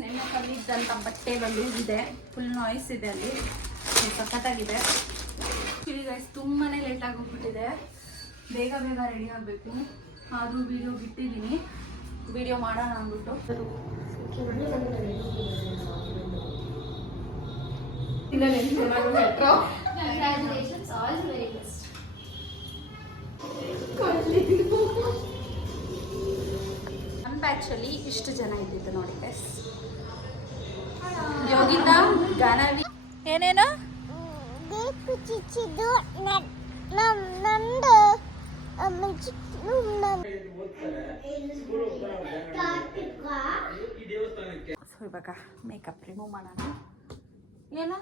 ನೆನ್ನೆ ಕಲ್ಲಿದ್ದಂಥ ಬಟ್ಟೆ ಲೂಸ್ ಇದೆ. ಫುಲ್ ನಾಯ್ಸ್ ಇದೆ ಅಲ್ಲಿ. ಸಖತ್ತಾಗಿದೆ. ಆ್ಯಕ್ಚುಲಿ ಗೈಸ್ ತುಂಬಾ ಲೇಟ್ ಆಗೋಗ್ಬಿಟ್ಟಿದೆ. ಬೇಗ ಬೇಗ ರೆಡಿ ಆಗಬೇಕು. ಆದರೂ ವಿಡಿಯೋ ಬಿಟ್ಟಿದ್ದೀನಿ ವಿಡಿಯೋ ಮಾಡೋಣ ಅಂದ್ಬಿಟ್ಟು. Congratulations, all ವೆರಿ ಬೆಸ್ಟ್ ಬ್ಯಾಚಲ್ಲಿ ಇಷ್ಟು ಜನ ಇದ್ದಿದ್ದು ನೋಡಿ ಎಸ್ ಯೋಗಿತ, ಗಾನವಿ. ಏನೇನು? ಸೊ ಇವಾಗ ಮೇಕಪ್ ರಿಮೂವ್ ಮಾಡೋಣ. ಏನು?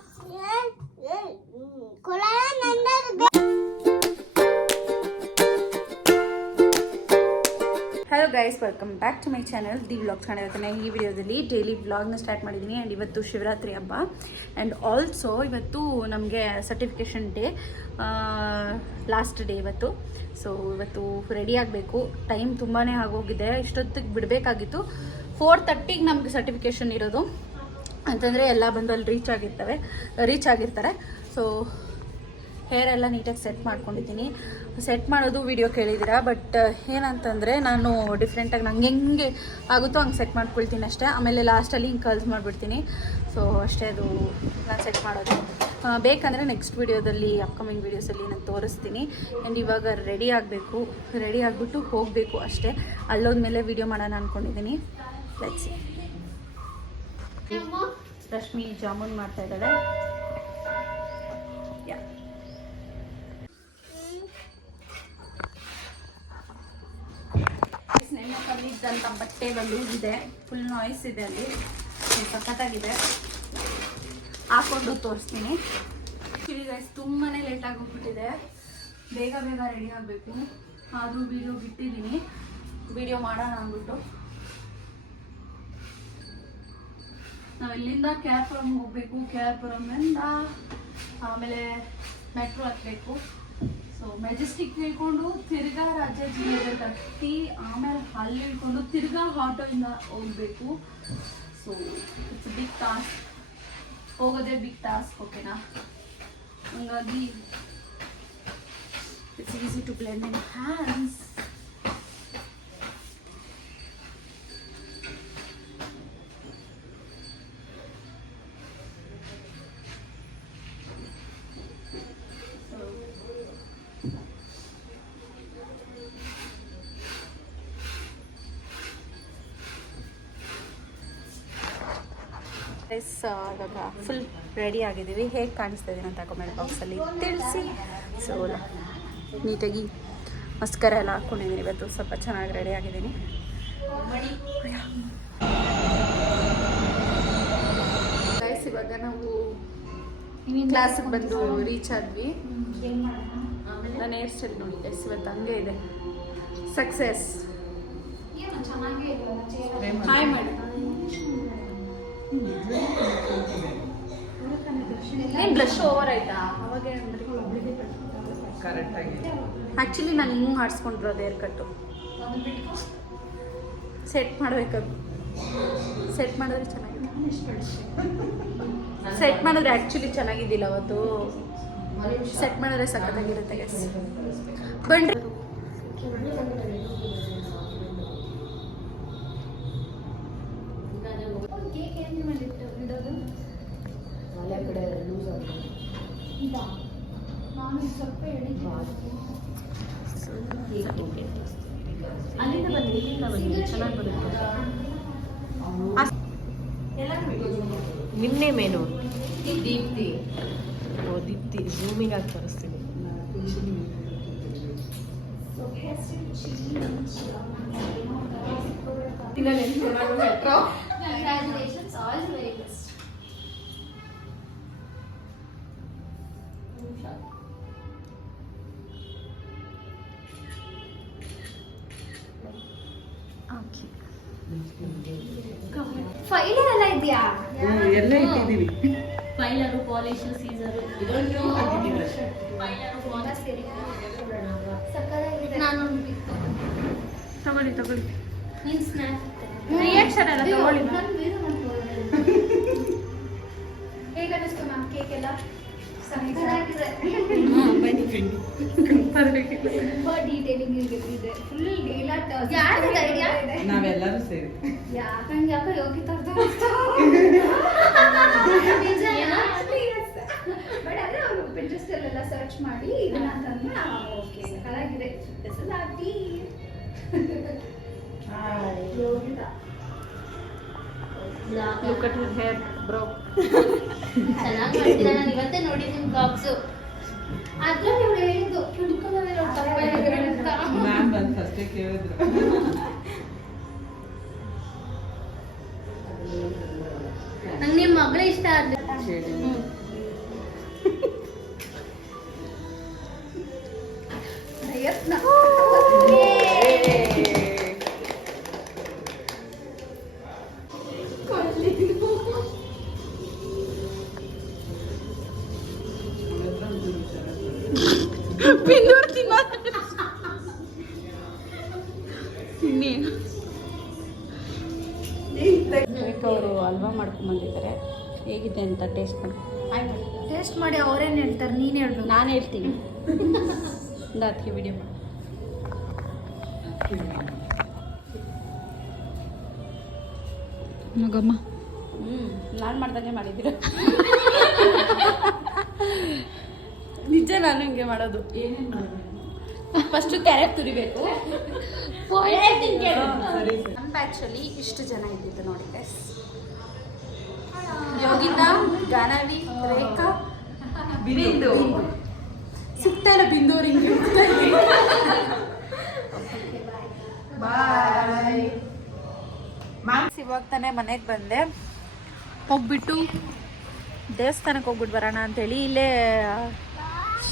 Hello guys welcome back to my channel the vlogs ಕಾಣಿರ್ತಾನೆ ಈ ವಿಡಿಯೋದಲ್ಲಿ ಡೈಲಿ ವ್ಲಾಗ್ನ ಸ್ಟಾರ್ಟ್ ಮಾಡಿದ್ದೀನಿ ಆ್ಯಂಡ್ ಇವತ್ತು ಶಿವರಾತ್ರಿ ಹಬ್ಬ. ಆ್ಯಂಡ್ ಆಲ್ಸೋ ಇವತ್ತು ನಮಗೆ ಸರ್ಟಿಫಿಕೇಷನ್ ಡೇ ಲಾಸ್ಟ್ ಡೇ ಇವತ್ತು. ಸೊ ಇವತ್ತು ರೆಡಿ ಆಗಬೇಕು. ಟೈಮ್ ತುಂಬಾ ಆಗೋಗಿದೆ. ಇಷ್ಟೊತ್ತಿಗೆ ಬಿಡಬೇಕಾಗಿತ್ತು. ಫೋರ್ ತರ್ಟಿಗೆ ನಮಗೆ ಸರ್ಟಿಫಿಕೇಷನ್ ಇರೋದು. ಅಂತಂದರೆ ಎಲ್ಲ ಬಂದು ಅಲ್ಲಿ ರೀಚ್ ಆಗಿರ್ತವೆ ರೀಚ್ ಆಗಿರ್ತಾರೆ. ಸೊ ಹೇರ್ ಎಲ್ಲ ನೀಟಾಗಿ ಸೆಟ್ ಮಾಡ್ಕೊಂಡಿದ್ದೀನಿ. ಸೆಟ್ ಮಾಡೋದು ವಿಡಿಯೋ ಕೇಳಿದ್ದೀರಾ? ಬಟ್ ಏನಂತಂದರೆ ನಾನು ಡಿಫ್ರೆಂಟಾಗಿ ನಂಗೆ ಹೆಂಗೆ ಆಗುತ್ತೋ ಹಂಗೆ ಸೆಟ್ ಮಾಡ್ಕೊಳ್ತೀನಿ ಅಷ್ಟೇ. ಆಮೇಲೆ ಲಾಸ್ಟಲ್ಲಿ ಹಿಂಗೆ ಕಲ್ಸ್ ಮಾಡಿಬಿಡ್ತೀನಿ. ಸೊ ಅಷ್ಟೇ ಅದು ನಾನು ಸೆಟ್ ಮಾಡೋದು. ಬೇಕಂದರೆ ನೆಕ್ಸ್ಟ್ ವಿಡಿಯೋದಲ್ಲಿ ಅಪ್ಕಮಿಂಗ್ ವೀಡಿಯೋಸಲ್ಲಿ ನಾನು ತೋರಿಸ್ತೀನಿ. ಆ್ಯಂಡ್ ಇವಾಗ ರೆಡಿ ಆಗಬೇಕು. ರೆಡಿ ಆಗಿಬಿಟ್ಟು ಹೋಗಬೇಕು ಅಷ್ಟೇ. ಅಲ್ಲೋದ್ಮೇಲೆ ವಿಡಿಯೋ ಮಾಡೋಣ ಅಂದ್ಕೊಂಡಿದ್ದೀನಿ ಲೆಟ್ಸ್ ರಶ್ಮಿ ಜಾಮೂನ್ ಮಾಡ್ತಾ ಇದ್ದಾಳೆ ಯಾ ಕಲ್ಲಿದ್ದಂಥ ಬಟ್ಟೆ ಲೂಸ್ ಇದೆ. ಫುಲ್ ನಾಯ್ಸ್ ಇದೆ ಅಲ್ಲಿ. ಸಖತ್ತಾಗಿದೆ. ಹಾಕೊಂಡು ತೋರಿಸ್ತೀನಿ. ಆ್ಯಕ್ಚುಲಿ ಗೈಸ್ ತುಂಬಾ ಲೇಟ್ ಆಗೋಗ್ಬಿಟ್ಟಿದೆ. ಬೇಗ ಬೇಗ ರೆಡಿ ಆಗಬೇಕು. ಆದರೂ ವೀಡಿಯೋ ಬಿಟ್ಟಿದ್ದೀನಿ. ವೀಡಿಯೋ ಮಾಡೋಣ ಅಂದ್ಬಿಟ್ಟು. ನಾವು ಇಲ್ಲಿಂದ ಕೆ ಆರ್ ಪುರಂ ಹೋಗಬೇಕು ಪುರಂ ಆಮೇಲೆ ಮೆಟ್ರೋ ಹತ್ತಬೇಕು ಸೊ ಮೆಜೆಸ್ಟಿಕ್ ಇಳ್ಕೊಂಡು ತಿರ್ಗಾ ರಾಜಾಜಿನಗರ ತಟ್ಟಿ, ಆಮೇಲೆ ಅಲ್ಲಿ ಇಳ್ಕೊಂಡು ತಿರ್ಗಾ ಆಟೋಯಿಂದ ಹೋಗ್ಬೇಕು. ಸೊ ಇಟ್ಸ್ ಬಿಗ್ ಟಾಸ್ಕ್ ಹೋಗೋದೇ ಬಿಗ್ ಟಾಸ್ಕ್ ಓಕೆನಾ ಹಂಗಾಗಿ it's easy to blend in hands yes ಇವಾಗ ಫುಲ್ ರೆಡಿ ಆಗಿದ್ದೀವಿ. ಹೇಗೆ ಕಾಣಿಸ್ತಾ ಇದೀನಿ ಅಂತ ಕಮೆಂಟ್ ಬಾಕ್ಸಲ್ಲಿ ತಿಳಿಸಿ. ಸೊ ನೀಟಾಗಿ ಮಸ್ಕರ ಎಲ್ಲ ಹಾಕ್ಕೊಂಡಿದ್ದೀನಿ ಇವತ್ತು. ಸ್ವಲ್ಪ ಚೆನ್ನಾಗಿ ರೆಡಿ ಆಗಿದ್ದೀನಿ. ಗೈಸ್ ಇವಾಗ ನಾವು ಕ್ಲಾಸಿಗೆ ಬಂದು ರೀಚ್ ಆದ್ವಿ. ನನ್ನ ಹೇರ್ ಸ್ಟೈಲ್ ನೋಡಿ. ಎಸ್ ಇವತ್ತು ಹಂಗೆ ಇದೆ. ಸಕ್ಸಸ್ ಹಾಯ್ ಮಾಡಿ ಏನು ಬ್ಲಶ್ ಓವರ್ ಆಯ್ತಾ? ಅವಾಗ ಆ್ಯಕ್ಚುಲಿ ನಾನು ಹಿಂಗೆ ಮಾಡಿಸ್ಕೊಂಡಿರೋದು ಹೇರ್ ಕಟ್ಟು ಸೆಟ್ ಮಾಡಬೇಕದು ಸೆಟ್ ಮಾಡಿದ್ರೆ ಚೆನ್ನಾಗಿದೆ. ಸೆಟ್ ಮಾಡಿದ್ರೆ ಆ್ಯಕ್ಚುಲಿ ಚೆನ್ನಾಗಿದ್ದಿಲ್ಲ ಅವತ್ತು. ಸೆಟ್ ಮಾಡಿದ್ರೆ ಸಖತ್ತಾಗಿರುತ್ತೆ ಗೈಸ್ ಬನ್ರಿ. ಅಲ್ಲಿಂದ ಬನ್ನಿ ಇಲ್ಲಿಂದ ಬನ್ನಿ ಚೆನ್ನಾಗಿ ಬರುತ್ತೆ ನಿನ್ನೆ ಮೇನು ದೀಪ್ತಿ ಓ ದೀಪ್ತಿ ಝೂಮಿಂಗ್ ಆಗಿ ತೋರಿಸ್ತೀನಿ Congratulations, all the very File ಎಲ್ಲ ಇದೆಯಾ? ಎಲ್ಲ ಇಟ್ಟಿದ್ದೀವಿ. ಫೈಲರು ಪಾಲಿಶು ಸೀಸರು ತಗೊಳ್ಳಿ ತಗೊಳ್ಳಿ. ನೀನು ಸ್ನ್ಯಾಪ್ ರಿಯಾಕ್ಷನ್ ತಗೊಳ್ಳಿ. ಹೇಗನ್ನಿಸ್ತು ಮ್ಯಾಮ್ ಕೇಕ್ ಎಲ್ಲ? ನಾವೆಲ್ಲರೂ ಸೇರಿ. ಯಾಕಂಗೆ ಯಾಕೋ ಯೋಗಿತಾ ಬಟ್ ಅದೇ ಅವರು ಪಿಂಟ್ರೆಸ್ಟ್ ಸರ್ಚ್ ಮಾಡಿ ಇದನ್ನ ತಂದ್ರೆ ಓಕೆ ಸಕಲಾಗಿದೆ ಲಾಟಿ Yogita. Look at her hair bro ಚೆನ್ನಾಗಿ ಮಾಡ್ತೀರಾ ನಾನು ಇವತ್ತೇ ನೋಡಿದ್ದೀನಿ ಬ್ಲಾಗ್ಸು ಅದ್ರಲ್ಲಿ ಇವ್ರು ಹೇಳಿದ್ದು. ಅಂತ. ಮ್ಯಾಮ್ ಕೇಳಿದ್ರು. ನಂಗೆ ನಿಮ್ಮ ಮಗಳೇ ಇಷ್ಟ ಆದ್ರೆ ಬಿಂದೂರ್ ಇನ್ನೇನು ಅವರು ಹಲ್ವಾ ಮಾಡ್ಕೊಂಬಂದಿದ್ದಾರೆ ಹೇಗಿದೆ ಅಂತ ಟೇಸ್ಟ್ ಮಾಡಿ. ಟೇಸ್ಟ್ ಮಾಡಿ ಅವ್ರೇನು ಹೇಳ್ತಾರೆ ನೀನು ಹೇಳ್ಬೇಕು. ನಾನು ಹೇಳ್ತೀನಿ. ಅದಕ್ಕೆ ವಿಡಿಯೋ ಮಾಡಿ. ಮಗಮ್ಮ ಹ್ಞೂ ನಾನು ಮಾಡ್ದಂಗೆ ಮಾಡಿದ್ದೀರ? ನಿಜ ನಾನು ಹಿಂಗೆ ಮಾಡೋದು. ಫಸ್ಟ್ ಮಾಡಬೇಕು ಫಸ್ಟು ಕ್ಯಾರೆಟ್ ತುರಿಬೇಕು. ಆ್ಯಕ್ಚುಲಿ ಇಷ್ಟು ಜನ ಇದ್ದಿದ್ದು ನೋಡಿ ಗೈಸ್ ಯೋಗಿತಾ ಗಾನವಿ ರೇಖಾ ಬಿಂದು. ಸಿಗ್ತಾ ಇಲ್ಲ ಬಿಂದು ಹಿಂಗೆ ಬಾಯ್ ಮ್ಯಾಮ್ ಇವಾಗ ತಾನೇ ಮನೆಗೆ ಬಂದೆ. ಹೋಗ್ಬಿಟ್ಟು ದೇವಸ್ಥಾನಕ್ಕೆ ಹೋಗ್ಬಿಟ್ಟು ಬರೋಣ ಅಂತೇಳಿ. ಇಲ್ಲೇ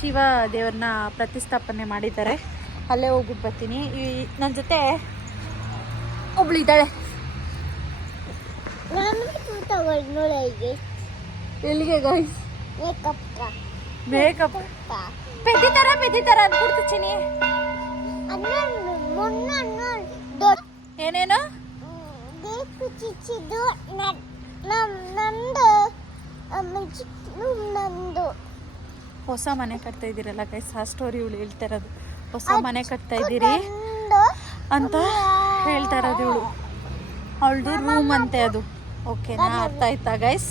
ಶಿವ ದೇವರನ್ನ ಪ್ರತಿಷ್ಠಾಪನೆ ಮಾಡಿದ್ದಾರೆ. ಅಲ್ಲೇ ಹೋಗ್ಬಿಟ್ಟು ಬರ್ತೀನಿ. ಈ ನನ್ನ ಜೊತೆ ಒಬ್ಳಿದ್ದಾಳೆ ಎಲ್ಲಿಗೆ ಗಾಯ್ಸ್ ಮೇಕಪ್ ಮೇಕಪ್ ಬೆದಿತಾರ ಪೆದ್ದಿತಾರ ಅಂದ್ಬಿಡ್ತು ಚಿನಿ ಅನ್ನ ಮೊನ್ನೆ ದೊಡ್ಡ ಏನೇನು ಬೇಕು ಚಿಚ್ಚಿದ್ದು ನಮ್ ನಂದು ಮೆಚ್ಚಿದ್ದು ನಂದು ಹೊಸ ಮನೆ ಕಟ್ತಾ ಇದ್ದೀರಲ್ಲ ಗೈಸ್ ಆ ಸ್ಟೋರಿ ಇವಳು ಹೇಳ್ತಾ ಇರೋದು. ಹೊಸ ಮನೆ ಕಟ್ತಾ ಇದ್ದೀರಿ ಅಂತ ಹೇಳ್ತಾ ಇರೋದು ಇವಳು. ಅವಳದು ರೂಮ್ ಅಂತೆ ಅದು. ಓಕೆನಾ ಅರ್ಥ ಆಯ್ತಾ ಗೈಸ್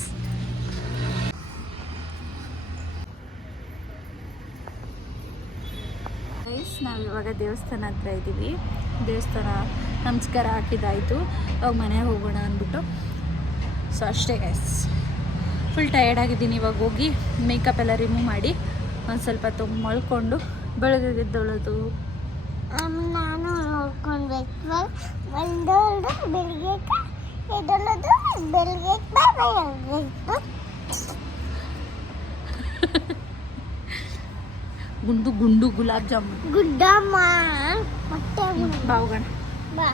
ಗೈಸ್ ನಾವು ಇವಾಗ ದೇವಸ್ಥಾನ ಹತ್ರ ಇದ್ದೀವಿ. ದೇವಸ್ಥಾನ ನಮಸ್ಕಾರ ಹಾಕಿದ್ದಾಯಿತು. ಅವಾಗ ಮನೆಗೆ ಹೋಗೋಣ ಅಂದ್ಬಿಟ್ಟು. ಸೊ ಅಷ್ಟೇ ಗೈಸ್ ಫುಲ್ ಟಯರ್ಡ್ ಆಗಿದ್ದೀನಿ ಇವಾಗ ಹೋಗಿ ಮೇಕಪ್ ಎಲ್ಲ ರಿಮೂವ್ ಮಾಡಿ ಒಂದು ಸ್ವಲ್ಪ ಹೊತ್ತು ಮಲ್ಕೊಂಡು ಬೆಳಗ್ಗೆದ್ದೊಳೋದು ನಾನು ನೋಡ್ಕೊಳ್ಬೇಕು ಬೆಳಿಗ್ಗೆ ಬೆಳಿಗ್ಗೆ ಗುಂಡು ಗುಂಡು ಗುಲಾಬ್ ಜಾಮೂನ್. ಗುಡ್ಡಮ್ಮ ಮತ್ತೆ ಬಾವುಗಣ ಬಾ.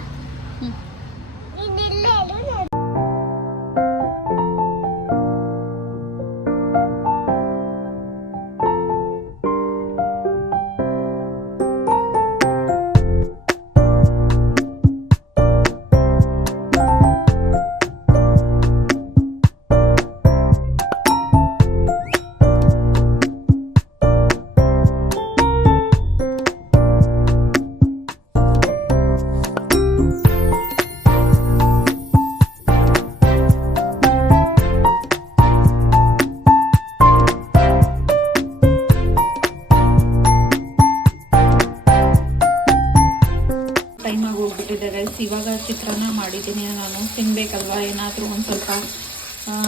ಒಂದು ಸ್ವಲ್ಪ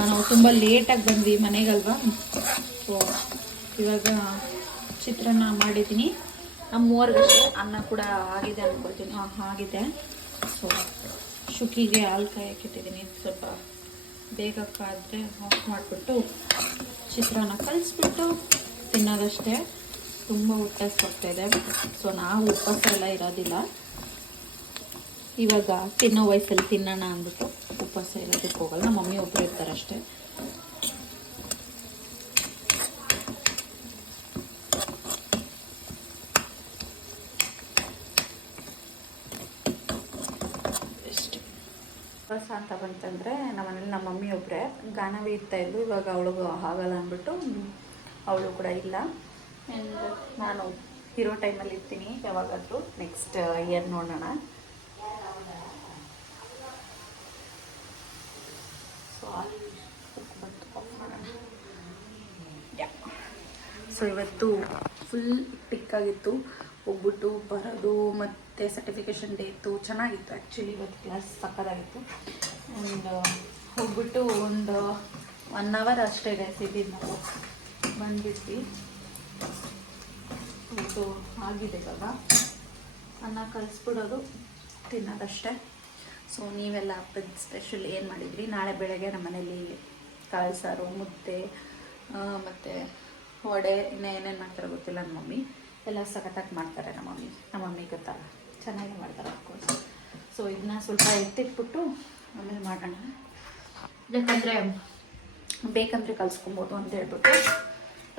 ನಾವು ತುಂಬ ಲೇಟಾಗಿ ಬಂದ್ವಿ ಮನೆಗಲ್ವಾ? ಸೊ ಇವಾಗ ಚಿತ್ರಾನ್ನ ಮಾಡಿದ್ದೀನಿ. ನಮ್ಮ ಮೂವರಿಗಷ್ಟೇ ಅನ್ನ ಕೂಡ ಆಗಿದೆ ಅಂದ್ಕೊಳ್ತೀನಿ ಹಾಂ ಆಗಿದೆ. ಸೊ ಶುಕಿಗೆ ಹಾಲು ಕಾಯಕ್ಕಿಟ್ಟಿದ್ದೀನಿ ಸ್ವಲ್ಪ ಬೇಗ ಕಾದ್ರೆ ಆಫ್ ಮಾಡಿಬಿಟ್ಟು ಚಿತ್ರಾನ್ನ ಕಲಿಸ್ಬಿಟ್ಟು ತಿನ್ನೋದಷ್ಟೇ. ತುಂಬ ಹೊಟ್ಟೆ ಸೊ ನಾವು ಉಪವಾಸ ಎಲ್ಲ ಇರೋದಿಲ್ಲ. ಇವಾಗ ತಿನ್ನೋ ವಯಸ್ಸಲ್ಲಿ ತಿನ್ನೋಣ ಅಂದ್ಬಿಟ್ಟು ಉಪವಾಸ ಇರೋದಕ್ಕೆ ಹೋಗಲ್ಲ. ನಮ್ಮ ಮಮ್ಮಿ ಒಬ್ಬರು ಇರ್ತಾರೆ ಅಷ್ಟೇ. ಅಷ್ಟೇ. ಉಪವಾಸ ಅಂತ ಬಂತಂದರೆ ನಮ್ಮನೇಲಿ ನಮ್ಮ ಮಮ್ಮಿ ಒಬ್ಬರೇ ಗಾನವೇ ಇರ್ತಾ ಇದ್ಲು. ಇವಾಗ ಅವಳಿಗೂ ಆಗಲ್ಲ ಅಂದ್ಬಿಟ್ಟು ಅವಳು ಕೂಡ ಇಲ್ಲ. ನಾನು ಇರೋ ಟೈಮಲ್ಲಿ ಇರ್ತೀನಿ. ಯಾವಾಗಾದರೂ ನೆಕ್ಸ್ಟ್ ಇಯರ್ ನೋಡೋಣ. ಸೊ ಇವತ್ತು ಫುಲ್ ಪಿಕ್ಕಾಗಿತ್ತು ಹೋಗ್ಬಿಟ್ಟು ಬರೋದು ಮತ್ತು ಸರ್ಟಿಫಿಕೇಷನ್ ಡೇ ಇತ್ತು. ಚೆನ್ನಾಗಿತ್ತು ಆ್ಯಕ್ಚುಲಿ ಇವತ್ತು ಕ್ಲಾಸ್ ಸಕ್ಕದಾಗಿತ್ತು ಆ್ಯಂಡ್ ಹೋಗ್ಬಿಟ್ಟು ಒಂದು ಒನ್ ಅವರ್ ಅಷ್ಟೇ ಇದ್ದಿದ್ದು ನಾವು. ಬಂದಿದ್ವಿ. ಇವತ್ತು ಆಗಿದೆ ಇವಾಗ. ಅನ್ನ ಕಲಿಸ್ಬಿಡೋದು, ತಿನ್ನೋದಷ್ಟೇ. ಸೊ ನೀವೆಲ್ಲ ಹಬ್ಬದ ಸ್ಪೆಷಲ್ ಏನು ಮಾಡಿದ್ರಿ? ನಾಳೆ ಬೆಳಗ್ಗೆ ನಮ್ಮ ಮನೇಲಿ ಕಾಳು ಸಾರು ಮುದ್ದೆ ಮತ್ತು ವಡೆ, ಇನ್ನೂ ಏನೇನು ಮಾಡ್ತಾರೆ ಗೊತ್ತಿಲ್ಲ ನಮ್ಮ ಮಮ್ಮಿ. ಎಲ್ಲ ಸಖತ್ತಾಗಿ ಮಾಡ್ತಾರೆ ನಮ್ಮ ಮಮ್ಮಿ. ನಮ್ಮ ಮಮ್ಮಿ ಗೊತ್ತಲ್ಲ. ಚೆನ್ನಾಗಿ ಮಾಡ್ತಾರೆ ಅಫ್ಕೋರ್ಸ್ ಸೊ ಇದನ್ನ ಸ್ವಲ್ಪ ಎತ್ತಿಟ್ಬಿಟ್ಟು ಆಮೇಲೆ ಮಾಡೋಣ. ಯಾಕಂದರೆ ಬೇಕಂದರೆ ಕಲಿಸ್ಕೊಬೋದು ಅಂತ ಹೇಳ್ಬಿಟ್ಟು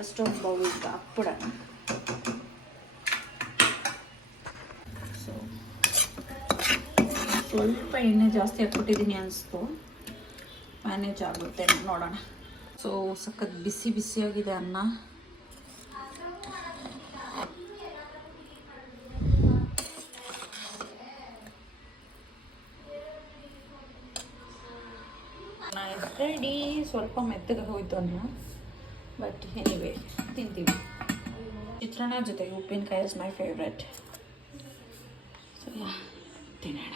ಅಷ್ಟೊಂದು ಬೌಲ್ ಹಾಕ್ಬಿಡೋಣ. ಸ್ವಲ್ಪ ಎಣ್ಣೆ ಜಾಸ್ತಿ ಹಾಕ್ಬಿಟ್ಟಿದ್ದೀನಿ ಅನಿಸ್ತು. ಮ್ಯಾನೇಜ್ ಆಗುತ್ತೆ ನೋಡೋಣ. ಸೊ ಸಖತ್ ಬಿಸಿ ಬಿಸಿಯಾಗಿದೆ ಅನ್ನ. ರೆಡಿ ಸ್ವಲ್ಪ ಮೆತ್ತಗೆ ಹೋಯ್ತು ಅನ್ನ. ಬಟ್ ಎನಿವೇ ತಿಂತೀವಿ. ಚಿತ್ರಾನ್ನ ಜೊತೆಗೆ ಉಪ್ಪಿನಕಾಯಿ ಇಸ್ ಮೈ ಫೇವ್ರೆಟ್ ಸೊ ತಿನ್ನೋಣ.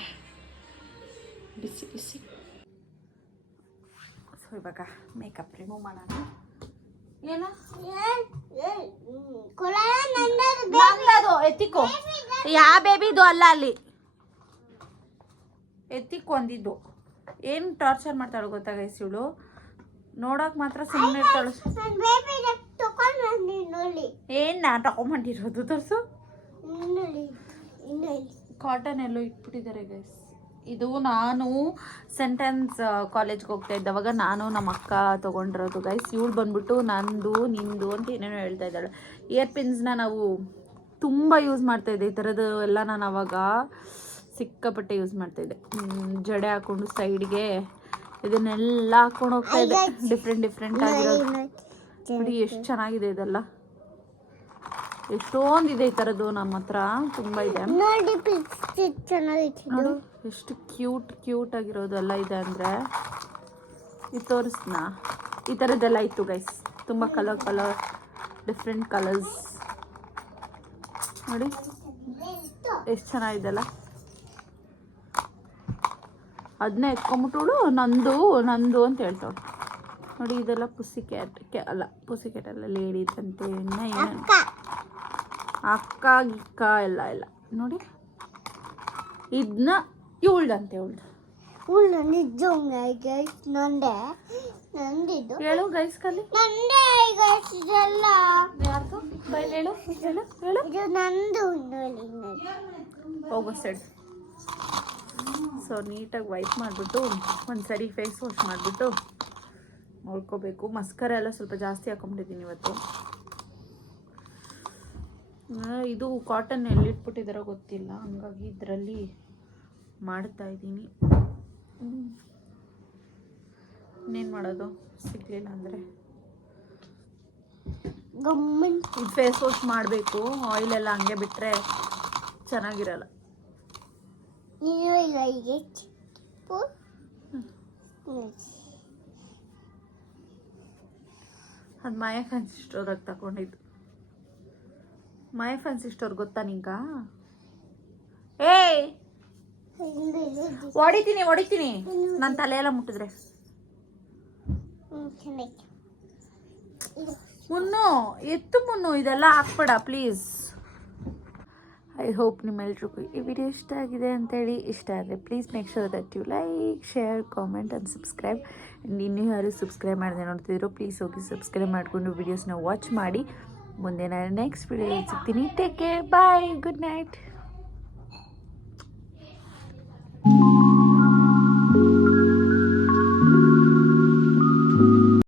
ಬಿಸಿ ಬಿಸಿ. ಸೊ ಇವಾಗ ಮೇಕಪ್ ರಿಮೂವ್ ಮಾಡೋಣ. ಏನು? ಎತ್ತಿಕೋ. ಯಾ ಬೇಬಿದು ಅಲ್ಲ ಅಲ್ಲಿ. ಎತ್ತಿಕೊ ಒಂದಿದ್ದು ಏನು ಟಾರ್ಚರ್ ಮಾಡ್ತಾಳೆ ಗೊತ್ತಾ ಗೈಸ್ ಇವಳು? ನೋಡಕ್ ಮಾತ್ರ ಸುಮ್ಮನೆ ಇರ್ತಾಳೆ. ಏನು ನಾ ತಗೊಂಬಂದಿರೋದು ತೋರಿಸು. ಕಾಟನ್ ಎಲ್ಲೋ ಇಟ್ಬಿಟ್ಟಿದ್ದಾರೆ ಗೈಸ್ ಇದು ನಾನು ಸೆಂಟೆನ್ಸ್ ಕಾಲೇಜ್ಗೆ ಹೋಗ್ತಾ ಇದ್ದವಾಗ ನಾನು ನಮ್ಮ ಅಕ್ಕ ತೊಗೊಂಡಿರೋದು ಗೈಸ್ ಇವಳು ಬಂದ್ಬಿಟ್ಟು ನಂದು ನಿಂದು ಅಂತ ಏನೇನೋ ಹೇಳ್ತಾ ಇದ್ದಾಳೆ. ಇಯರ್ ಪಿನ್ಸ್ನ ನಾವು ತುಂಬ ಯೂಸ್ ಮಾಡ್ತಾ ಇದ್ದೆ. ಈ ಥರದ್ದು ಎಲ್ಲ ನಾನು ಅವಾಗ ಸಿಕ್ಕಾಪಟ್ಟೆ ಯೂಸ್ ಮಾಡ್ತಾ ಇದ್ದೆ. ಜಡೆ ಹಾಕೊಂಡು ಸೈಡ್ಗೆ ಇದನ್ನೆಲ್ಲ ಹಾಕೊಂಡು ಹೋಗ್ತಾ ಇದ್ದೆ. ಡಿಫ್ರೆಂಟ್ ಡಿಫ್ರೆಂಟ್ ಆಗಿರೋದು. ನೋಡಿ ಎಷ್ಟು ಚೆನ್ನಾಗಿದೆ ಇದೆಲ್ಲ. ಎಷ್ಟೊಂದಿದೆ ಈ ಥರದ್ದು ನಮ್ಮ ಹತ್ರ. ತುಂಬ ಇದೆ. ನೋಡಿ. ಎಷ್ಟು ಕ್ಯೂಟ್ ಕ್ಯೂಟ್ ಆಗಿರೋದೆಲ್ಲ ಇದೆ ಅಂದರೆ ಇದು ತೋರಿಸ್ನಾ? ಈ ಥರದ್ದೆಲ್ಲ ಇತ್ತು ಗೈಸ್ ತುಂಬ ಕಲರ್ ಕಲರ್ ಡಿಫ್ರೆಂಟ್ ಕಲರ್ಸ್ ನೋಡಿ. ಎಷ್ಟು ಚೆನ್ನಾಗಿದೆಲ್ಲ. ಅದನ್ನೇ ಎತ್ಕೊಂಬಿಟ್ಟವಳು ನಂದು ನಂದು ಅಂತ ಹೇಳ್ತಾವ್ ನೋಡಿ ಇದೆಲ್ಲ ಪುಸಿ ಕ್ಯಾಟ್ ಕ್ಯಾ ಅಲ್ಲ ಪುಸಿ ಕ್ಯಾಟ್ ಅಲ್ಲ ಲೇಡಿ ತಂತೆ ಅಕ್ಕ ಗಿಕ್ಕ ಎಲ್ಲ ಎಲ್ಲ. ನೋಡಿ. ಇದನ್ನ ಇವಳ್ದಂತೆ ಇವಳ್ದು ಉಳ್ಳ ನಿಜ ಗೈಸ್ ನಂದೆ ನಂದಿದ್ದು. ಹೇಳು ಗೈಸ್ ಕಲಿ. ನಂದೆ ಗೈಸ್ ಇದೆಲ್ಲ. ಯಾರ್ದು? ಬೈಲ್ ಹೇಳು ಹೇಳು ಹೇಳು. ಇದು ನಂದು ಹೋಗೋ ಸೈಡ್ ಸೊ ನೀಟಾಗಿ ವೈಪ್ ಮಾಡಿಬಿಟ್ಟು ಒಂದು ಸರಿ ಫೇಸ್ ವಾಶ್ ಮಾಡಿಬಿಟ್ಟು ನೋಡ್ಕೋಬೇಕು. ಮಸ್ಕರ ಎಲ್ಲ ಸ್ವಲ್ಪ ಜಾಸ್ತಿ ಹಾಕೊಂಡಿದ್ದೀನಿ ಇವತ್ತು. ಇದು ಕಾಟನ್ ಎಲ್ಲಿಟ್ಬಿಟ್ಟಿದಾರೋ ಗೊತ್ತಿಲ್ಲ. ಹಂಗಾಗಿ ಇದರಲ್ಲಿ ಮಾಡ್ತಾ ಇದ್ದೀನಿ. ಇನ್ನೇನು ಮಾಡೋದು? ಸಿಗಲಿಲ್ಲ ಅಂದರೆ. ಗಮ್ಮಿ ಫೇಸ್ ವಾಶ್ ಮಾಡಬೇಕು. ಆಯಿಲ್ ಎಲ್ಲ ಹಂಗೆ ಬಿಟ್ಟರೆ ಚೆನ್ನಾಗಿರಲ್ಲ. ಅದು ಮಾಯ ಫ್ಯಾನ್ಸಿ ಸ್ಟೋರಾಗಿ ತಗೊಂಡಿದ್ದು ಮಾಯ ಫ್ಯಾನ್ಸಿ ಸ್ಟೋರ್ ಗೊತ್ತಾ ನಿಂಗ? ಏಯ್! ಹೊಡಿತೀನಿ ಹೊಡಿತೀನಿ. ನನ್ನ ತಲೆ ಎಲ್ಲ ಮುಟ್ಟಿದ್ರೆ. ಮುನ್ನು, ಎತ್ತು ಮುನ್ನು, ಇದೆಲ್ಲ ಹಾಕ್ಬೇಡ ಪ್ಲೀಸ್ ಐ ಹೋಪ್ ನಿಮ್ಮೆಲ್ರಿಗೂ ಈ ವಿಡಿಯೋ ಇಷ್ಟ ಆಗಿದೆ ಅಂತೇಳಿ. ಇಷ್ಟ ಆದರೆ please make sure that you like share comment and subscribe and ಇನ್ನೂ ಯಾರು ಸಬ್ಸ್ಕ್ರೈಬ್ ಮಾಡಿದೆ ನೋಡ್ತಿದ್ರು ಪ್ಲೀಸ್ ಹೋಗಿ ಸಬ್ಸ್ಕ್ರೈಬ್ ಮಾಡಿಕೊಂಡು ವೀಡಿಯೋಸ್ನ ವಾಚ್ ಮಾಡಿ. ಮುಂದೆ ನಾನು ನೆಕ್ಸ್ಟ್ ವಿಡಿಯೋ ಸಿಗ್ತೀನಿ. Take care bye good night